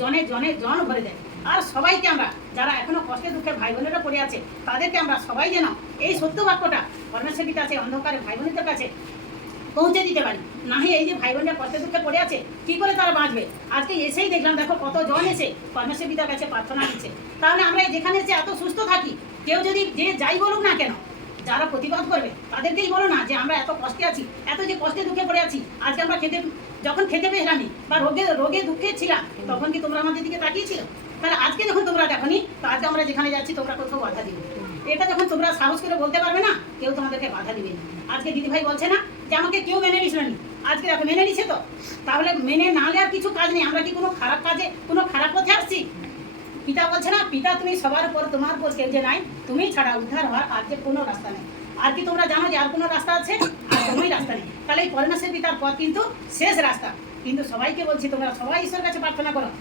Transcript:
জনে জনে, জন ভরে দেয় আর সবাইকে আমরা, যারা এখনও কষ্টে, দুঃখে ভাই বোনেরা পড়ে আছে, তাদেরকে আমরা সবাই যেন এই সত্য বাক্যটা পরমেশ্বরীর কাছে, অন্ধকারে ভাই বোনেদের কাছে পৌঁছে দিতে পারি। না এই যে ভাই বোনরা কষ্টে, দুঃখে পড়ে আছে, কি করে তারা বাঁচবে? আজকে এসেই দেখলাম, দেখো কত জন এসে পরমেশ্বর পিতার কাছে প্রার্থনা দিচ্ছে। তাহলে আমরা যেখানে এসে এত সুস্থ থাকি, কেউ যদি যে যাই বলুক না কেন, যারা প্রতিবাদ করবে, তাদেরকেই বলো না যে আমরা এত কষ্টে আছি, এত যে কষ্টে, দুঃখে পড়ে আছি, আজকে আমরা খেতে যখন খেতে পেয়েছিলাম বা রোগে রোগে দুঃখে ছিলাম, তখন কি তোমরা আমাদের দিকে তাকিয়েছিল? তাহলে আজকে যখন তোমরা দেখনি, তো আজকে আমরা যেখানে যাচ্ছি, তোমরা কোথাও বাধা দিবে এটা যখন তোমরা সাহস করে বলতে পারবে না, কেউ তোমাদেরকে বাধা দিবে না। আজকে দিদিভাই বলছে না যে, আমাকে কেউ মেনে নিছিল না আজকে দেখো, মেনে নিছে তো? তাহলে মেনে না নেওয়ার কিছু কাজ নেই। আমরা কি কোনো খারাপ কাজে, কোনো খারাপ পথে আসছি? পিতা বলছে না, পিতা, তুমি সবার উপর তোমার উপর কেউ যে নাই, তুমি ছাড়া উদ্ধার হওয়ার আর যে কোনো রাস্তা নেই। আর কি তোমরা জানো যে আর কোনো রাস্তা আছে? আর কোনোই রাস্তা নেই। তাহলে এই পরমেশ্বর পিতার পথ, কিন্তু শেষ রাস্তা। কিন্তু সবাইকে বলছি, তোমরা সবাই ঈশ্বর কাছে প্রার্থনা করো।